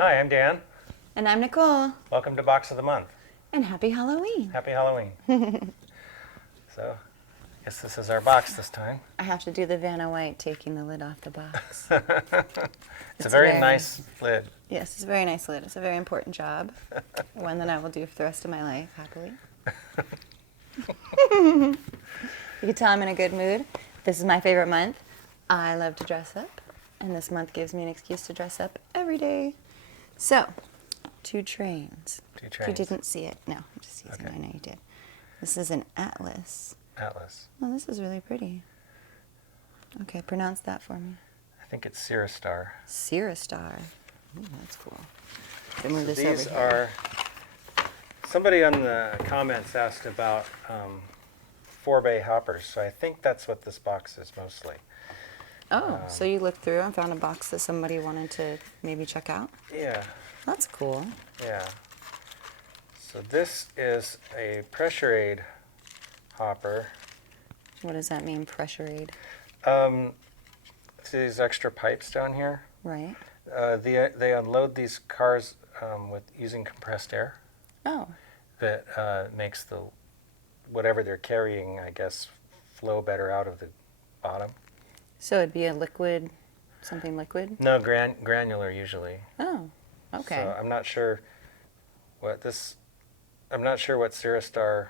Hi, I'm Dan. And I'm Nicole. Welcome to Box of the Month. And happy Halloween. Happy Halloween. So, I guess this is our box this time. I have to do the Vanna White taking the lid off the box. It's a very nice lid. Yes, it's a very nice lid. It's a very important job. One that I will do for the rest of my life, happily. You can tell I'm in a good mood. This is my favorite month. I love to dress up. And this month gives me an excuse to dress up every day. So, two trains. Two trains. You didn't see it. No, I'm just using Okay. I know you did. This is an atlas. Atlas. Oh, this is really pretty. Okay, pronounce that for me. I think it's Cirrustar. Cirrustar. Ooh, that's cool. Can move So this these over here. are, somebody on the comments asked about 4-bay hoppers, so I think that's what this box is mostly. Oh, so you looked through and found a box that somebody wanted to maybe check out? Yeah, That's cool. yeah. So this is a Pressure-Aide hopper. What does that mean, Pressure-Aide? See these extra pipes down here? Right. They unload these cars with using compressed air Oh, that makes the whatever they're carrying, I guess, flow better out of the bottom. so it'd be a liquid, something liquid? No, granular usually. Oh, okay. So I'm not sure what this. I'm not sure what Cirrustar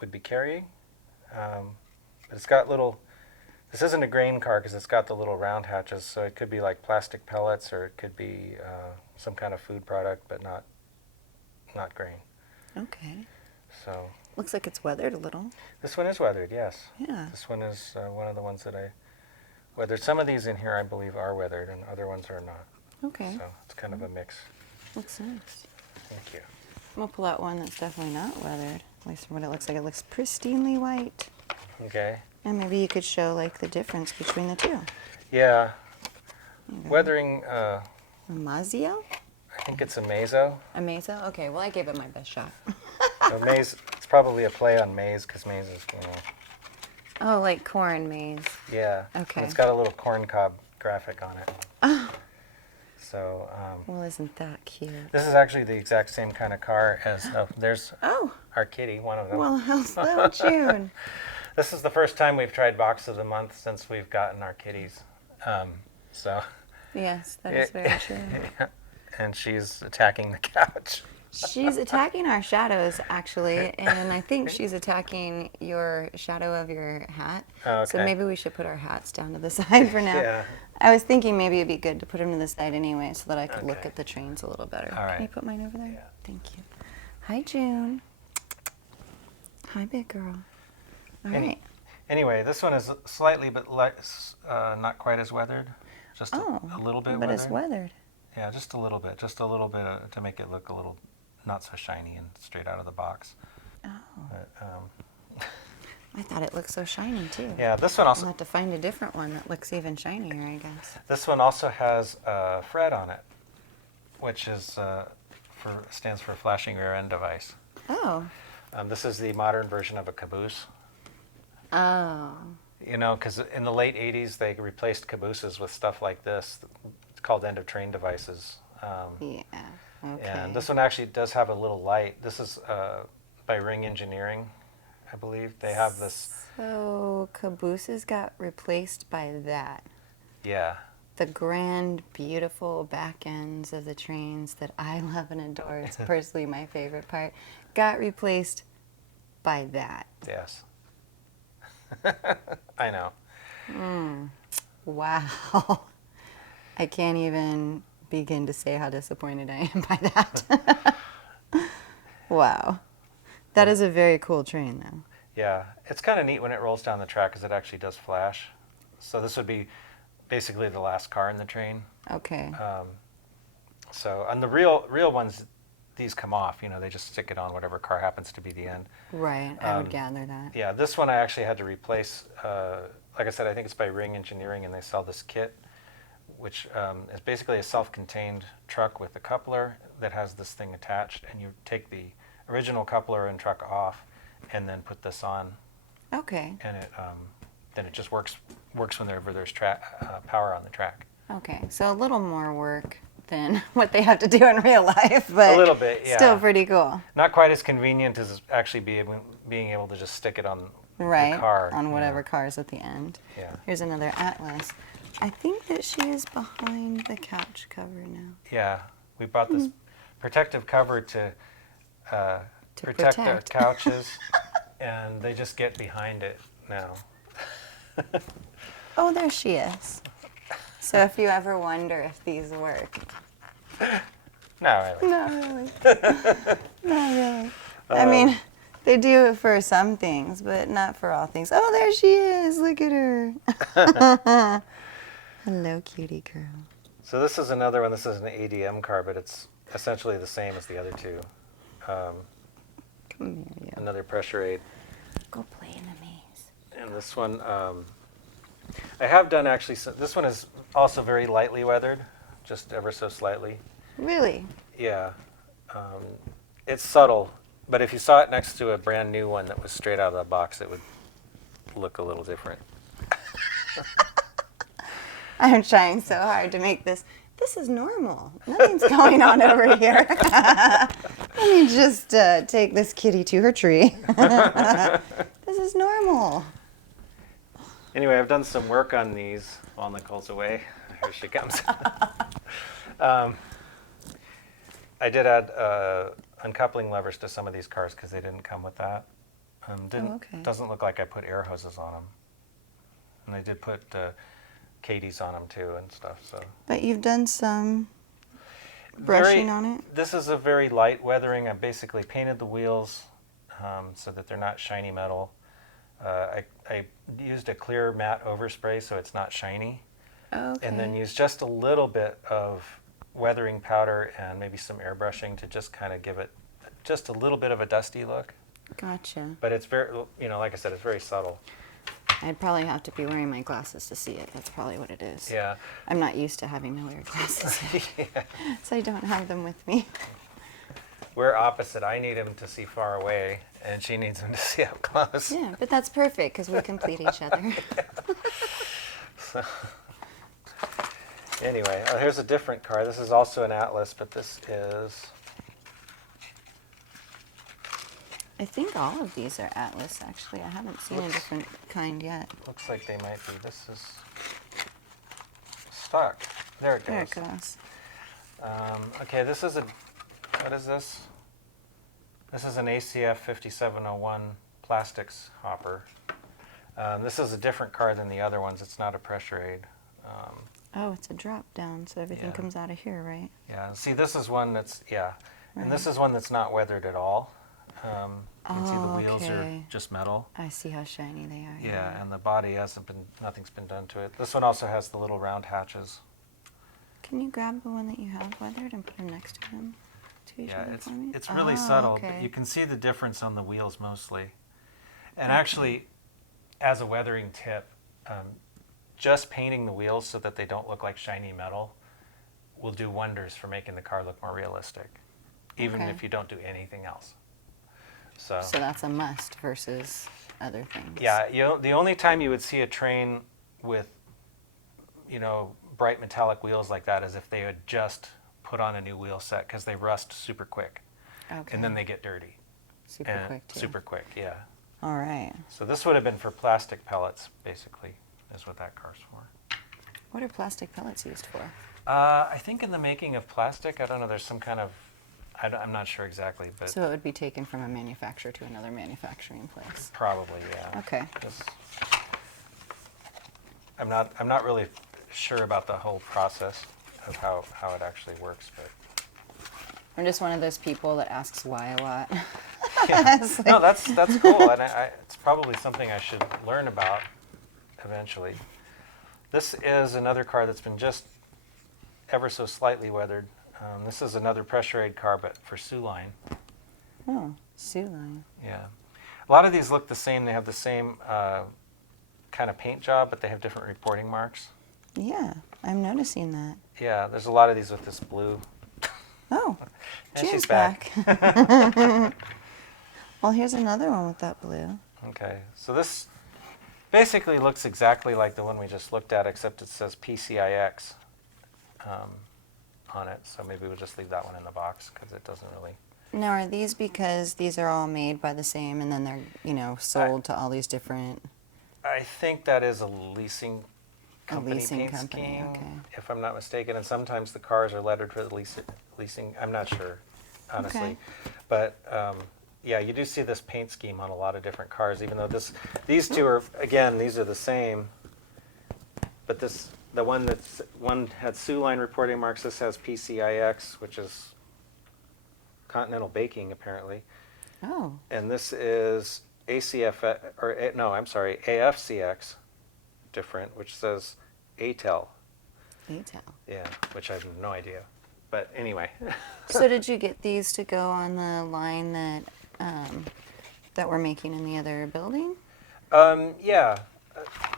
would be carrying, but it's got little. This isn't a grain car because it's got the little round hatches, so it could be like plastic pellets or it could be some kind of food product, but not grain. Okay. So Looks like it's weathered a little. this one is weathered, yes. Yeah. This one is one of the ones that I weathered. Some of these in here I believe are weathered and other ones are not. Okay. So it's kind of a mix. Looks nice. Thank you. I'm going to pull out one that's definitely not weathered. At least from what it looks like. It looks pristinely white. Okay. And maybe you could show like the difference between the two. Yeah. There you go. Weathering, Mazio? I think it's a Mazo. A mesa? Okay, well I gave it my best shot. So maize, it's probably a play on maize because maize is, Oh, like corn maze. yeah. Okay. And it's got a little corn cob graphic on it. Oh. So Well, isn't that cute? this is actually the exact same kind of car as, there's Oh, our kitty, one of them. well, hello, Joon. This is the first time we've tried Box of the Month since we've gotten our kitties. So. Yes, that is very true. And she's attacking the couch. She's attacking our shadows, actually, and I think she's attacking your shadow of your hat. Oh, So okay. maybe we should put our hats down to the side for now. Yeah. I was thinking maybe it'd be good to put them to the side anyway so that I could look Okay. at the trains a little better. All right. Can you put mine over there? Yeah. Thank you. Hi, June. Hi, big girl. All Any- right. Anyway, this one is slightly but less, not quite as weathered. Just Oh, a little bit but weathered. it's weathered. Yeah, just a little bit to make it look a little not so shiny and straight out of the box. Oh, But, I thought it looked so shiny too. yeah, this one I'll also have to find a different one that looks even shinier, I guess. has a Fred on it, which is stands for flashing rear end device. Oh. This is the modern version of a caboose. Oh. You know, because in the late 80s, they replaced cabooses with stuff like this. It's called end of train devices. Yeah. Okay. And this one actually does have a little light. This is by Ring Engineering, I believe. They have this, So cabooses got replaced by that. yeah. The grand, beautiful back ends of the trains that I love and adore. It's personally my favorite part. Got replaced by that. Yes. I know. Wow. I can't even begin to say how disappointed I am by that. Wow. That is a very cool train, though. Yeah. It's kind of neat when it rolls down the track because it actually does flash. So this would be basically the last car in the train. Okay. So on the real ones, these come off. You know, they just stick it on whatever car happens to be the end. Right. I would gather that. Yeah, this one I actually had to replace. Like I said, I think it's by Ring Engineering, and they sell this kit, which is basically a self-contained truck with a coupler that has this thing attached, and you take the original coupler and truck off, and then put this on, Okay. and then it just works whenever there's power on the track. Okay. So a little more work, than what they have to do in real life, but A little bit, yeah. still pretty cool. Not quite as convenient as actually being able to just stick it on Right, the car. on whatever car is at the end. Yeah. Here's another Atlas. I think that she is behind the couch cover now. Yeah, we bought this protective cover to protect the protect. couches, and they just get behind it now. Oh, there she is. So if you ever wonder if these work. No, really. Not really. Not really. I mean, they do it for some things, but not for all things. Oh, there she is. Look at her. Hello, cutie girl. So this is another one. This is an ADM car, but it's essentially the same as the other two. Come here, you. Another Pressure-Aide. Go play in the maze. And this one, I have done actually, this one is also very lightly weathered, just ever so slightly. Really? Yeah. It's subtle, but if you saw it next to a brand new one that was straight out of the box, it would look a little different. I'm trying so hard to make this. This is normal. Nothing's going on over here. Let me just take this kitty to her tree. This is normal. Anyway, I've done some work on these while Nicole's away. Here she comes. I did add uncoupling levers to some of these cars because they didn't come with that. Okay. Doesn't look like I put air hoses on them. And I did put Katie's on them too and stuff. So. But you've done some brushing on it? This is a very light weathering. I basically painted the wheels so that they're not shiny metal. I used a clear matte overspray so it's not shiny. Okay. And then used just a little bit of weathering powder and maybe some airbrushing to just kind of give it just a little bit of a dusty look. Gotcha. But it's very, like I said, it's very subtle. I'd probably have to be wearing my glasses to see it. That's probably what it is. Yeah. I'm not used to having to wear glasses, Yeah. so I don't have them with me. We're opposite. I need him to see far away, and she needs him to see up close. Yeah, but that's perfect because we complete each other. So, anyway, here's a different car. This is also an Atlas, but this is... I think all of these are Atlas, actually. I haven't seen a different kind yet. Looks like they might be. This is stuck. There it goes. There it goes. Okay, this is what is this? This is an ACF 5701 plastics hopper. This is a different car than the other ones. It's not a Pressure-Aide. Oh, it's a drop down, so everything Yeah. comes out of here, right? Yeah, see, this is one that's, and Right. this is one that's not weathered at all. You can see the wheels are okay. just metal. I see how shiny they are. Yeah, and the body nothing's been done to it. This one also has the little round hatches. Can you grab the one that you have weathered and put them next to them? To each Yeah, other for me? it's really Oh, subtle, okay. but you can see the difference on the wheels mostly. And actually, as a weathering tip, just painting the wheels so that they don't look like shiny metal will do wonders for making the car look more realistic, even Okay. if you don't do anything else. So that's a must versus other things. yeah, the only time you would see a train with, bright metallic wheels like that is if they had just put on a new wheel set because they rust super quick, Okay. and then they get dirty. super and quick too. Super quick, yeah. All right. So this would have been for plastic pellets, basically, is what that car's for. What are plastic pellets used for? I think in the making of plastic, I don't know, there's some kind of, I'm not sure exactly, but So it would be taken from a manufacturer to another manufacturing place. probably, yeah. Okay. Just- I'm not really sure about the whole process of how it actually works, but I'm just one of those people that asks why a lot. yeah. It's No, like- that's cool, and it's probably something I should learn about eventually. This is another car that's been just ever so slightly weathered. This is another Pressure-Aide car, but for Sioux Line. Oh, Sioux Line. Yeah. A lot of these look the same. They have the same kind of paint job, but they have different reporting marks. Yeah, I'm noticing that. Yeah, there's a lot of these with this blue. Oh, And Joon's she's back. Well, here's another one with that blue. Okay, so this basically looks exactly like the one we just looked at, except it says PCIX. on it, so maybe we'll just leave that one in the box because it doesn't really. Now, are these because these are all made by the same and then they're, sold to all these different... I think that is a leasing company leasing paint company, scheme, okay. if I'm not mistaken, and sometimes the cars are lettered for the leasing. I'm not sure, honestly. Okay. But yeah, you do see this paint scheme on a lot of different cars, even though these two are, again, these are the same. But the one had Sioux Line reporting marks. This has PCIX, which is Continental Baking, apparently. Oh, And this is AFCX, different, which says ATEL. ATEL. Yeah, which I have no idea. But anyway. So did you get these to go on the line that we're making in the other building? Yeah,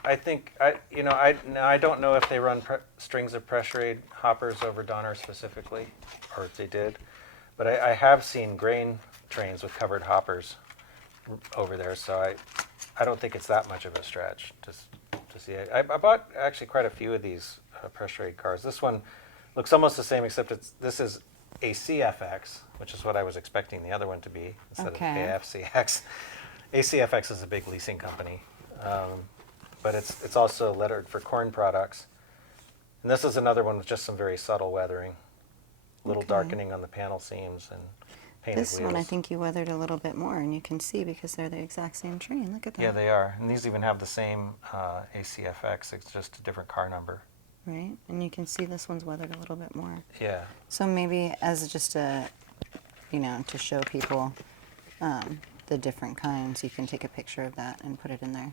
I think I don't know if they run strings of Pressure-Aide hoppers over Donner specifically, or if they did, but I have seen grain trains with covered hoppers over there, so I don't think it's that much of a stretch to see it. I bought actually quite a few of these Pressure-Aide cars. This one looks almost the same, except this is a CFX, which is what I was expecting the other one to be instead Okay. of AFCX. ACFX is a big leasing company, but it's also lettered for corn products. And this is another one with just some very subtle weathering, little Okay. darkening on the panel seams and painted This wheels. one I think you weathered a little bit more, and you can see because they're the exact same train. Look at that. Yeah, they are. And these even have the same ACFX, it's just a different car number. Right? And you can see this one's weathered a little bit more. Yeah. So maybe as just to show people the different kinds, you can take a picture of that and put it in there.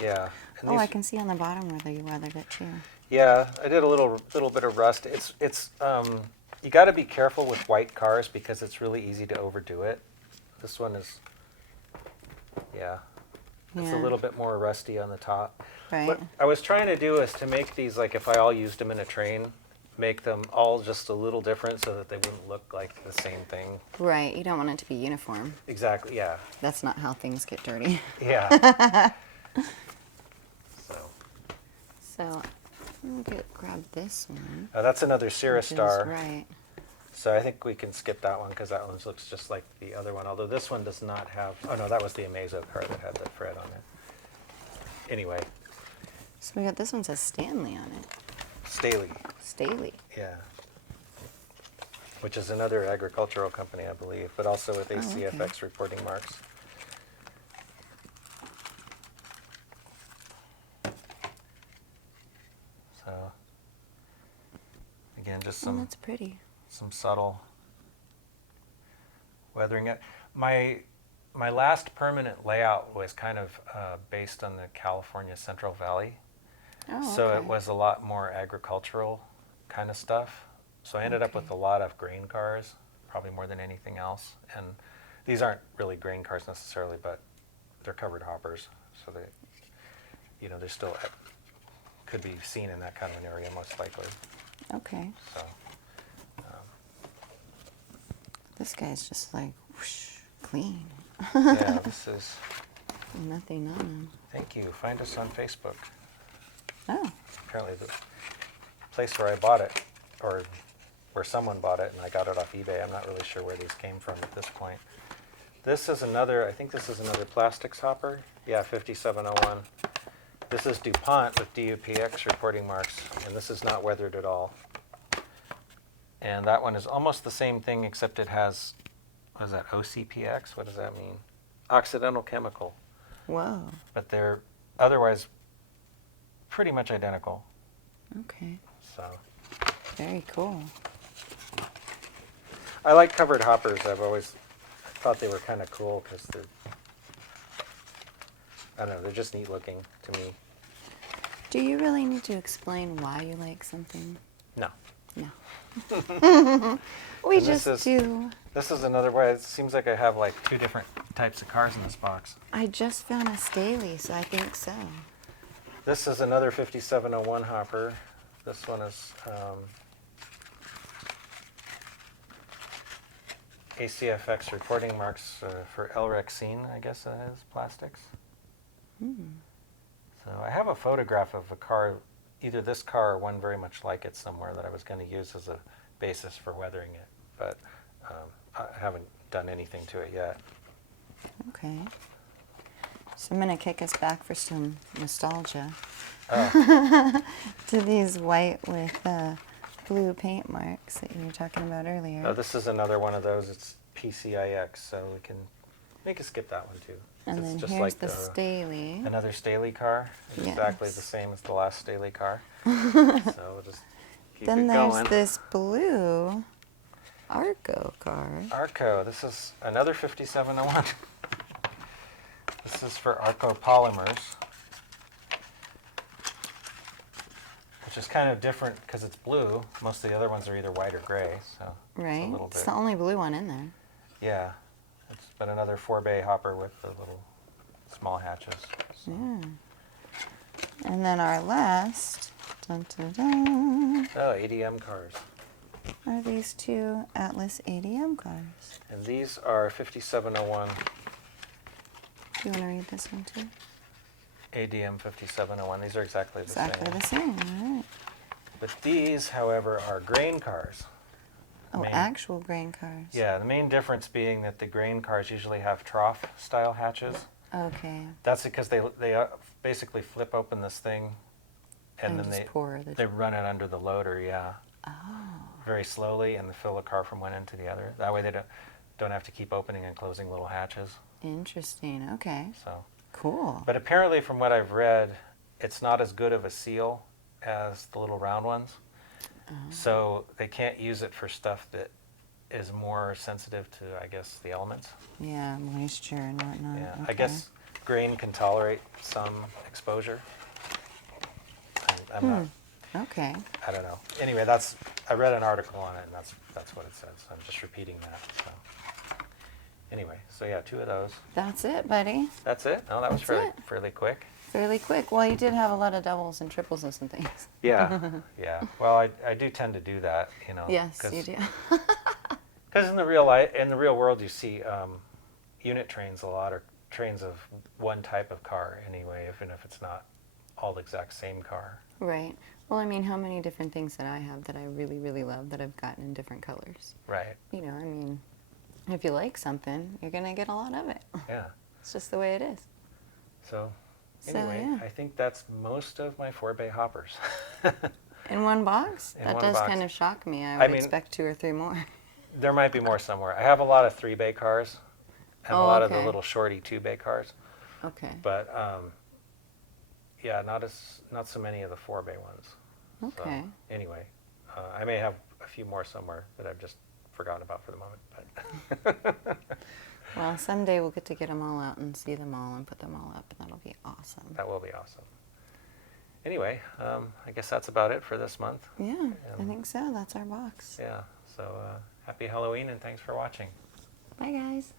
Yeah. And Oh, I can see on the bottom whether you weathered it too. Yeah, I did a little bit of rust. It's you got to be careful with white cars because it's really easy to overdo it. This one is, yeah, it's a Yeah. little bit more rusty on the top. Right. What I was trying to do is to make these, like if I all used them in a train, make them all just a little different so that they wouldn't look like the same thing. Right. You don't want it to be uniform. Exactly, yeah. That's not how things get dirty. Yeah. So, So grab this one. that's another which is Cirrustar. Right. So I think we can skip that one because that one looks just like the other one. Although this one does not have. Oh no, that was the Amazo car that had the Fred on it. Anyway, So we got this one says Stanley on it. Staley, Staley. yeah, which is another agricultural company, I believe, but also with ACFX okay. reporting marks. So again, just Oh, some. that's pretty. Some subtle weathering. My last permanent layout was kind of based on the California Central Valley, Oh, so okay. it was a lot more agricultural kind of stuff. So I ended up with a lot of grain cars, probably more than anything else. And these aren't really grain cars necessarily, but they're covered hoppers, so they're still could be seen in that kind of an area most likely. Okay. So. This guy's just like whoosh, clean. Yeah, this is. Nothing on him. Thank you. Find us on Facebook. Oh. Apparently the place where I bought it, or where someone bought it, and I got it off eBay. I'm not really sure where these came from at this point. This is I think this is another plastics hopper. Yeah, 5701. This is DuPont with DUPX reporting marks, and this is not weathered at all. And that one is almost the same thing, except it has, what is that, OCPX? What does that mean? Occidental chemical. Whoa. But they're otherwise pretty much identical. Okay. So Very cool. I like covered hoppers. I've always thought they were kind of cool because they're just neat looking to me. Do you really need to explain why you like something? No. No. We And this just is- do. This is another way. It seems like I have like two different types of cars in this box. I just found a Staley, so I think so. This is another 5701 hopper. This one is ACFX reporting marks for L-Rexine, I guess it is, plastics. So I have a photograph of a car, either this car or one very much like it somewhere that I was going to use as a basis for weathering it. But I haven't done anything to it yet. Okay. So I'm going to kick us back for some nostalgia Oh, to these white with blue paint marks that you were talking about earlier. oh, this is another one of those. It's PCIX, so we can skip that one too. And It's then just here's like the Staley. another Staley car. It's exactly the Yes. same as the last Staley car. So we'll just keep Then it there's going. this blue Arco car. Arco, this is another 5701. This is for Arco polymers, which is kind of different because it's blue. Most of the other ones are either white or gray, so Right. it's a little It's bit. the only blue one in there. Yeah, it's been another 4-bay hopper with the little small hatches. So. Yeah. And then our last, dun, dun, dun, Oh, ADM cars. are these two Atlas ADM cars. And these are 5701 Do you want to read this one too? ADM 5701. These are exactly the Exactly same. the same, all right. But these, however, are grain cars. Oh, Main- actual grain cars. Yeah, the main difference being that the grain cars usually have trough-style hatches. Okay. That's because they basically flip open this thing, and then just pour the. they run it under the loader, yeah, Oh, very slowly, and fill the car from one end to the other. That way they don't have to keep opening and closing little hatches. interesting. Okay. So, Cool. but apparently, from what I've read, it's not as good of a seal as the little round ones. So they can't use it for stuff that is more sensitive to, I guess, the elements. Yeah, moisture and whatnot. Yeah, Okay. I guess grain can tolerate some exposure. I'm not. Okay. I don't know. Anyway, I read an article on it, and that's what it says. I'm just repeating that. So anyway, so yeah, 2 of those. That's it, buddy. That's it. No, that was That's it. fairly quick. Fairly quick. Well, you did have a lot of doubles and triples and some things. Yeah, yeah. Well, I do tend to do that, you know. Yes, you do. Because in the real world, you see unit trains a lot, or trains of one type of car anyway, even if it's not all the exact same car. Right. Well, I mean, how many different things that I have that I really, really love that I've gotten in different colors? Right. You know, I mean, if you like something, you're going to get a lot of it. Yeah. It's just the way it is. So So, anyway, yeah. I think that's most of my 4-bay hoppers. In one box? In That one does box. kind of shock me. I I would mean- expect 2 or 3 more. There might be more somewhere. I have a lot of 3-bay cars and a Oh, lot of the okay. little shorty 2-bay cars, Okay. but yeah, not so many of the 4-bay ones. Okay. So, anyway, I may have a few more somewhere that I've just forgotten about for the moment. But Well, someday we'll get to get them all out and see them all and put them all up, and that'll be awesome. that will be awesome. Anyway, I guess that's about it for this month. Yeah, I think so. That's our box. Yeah. So happy Halloween and thanks for watching. Bye, guys.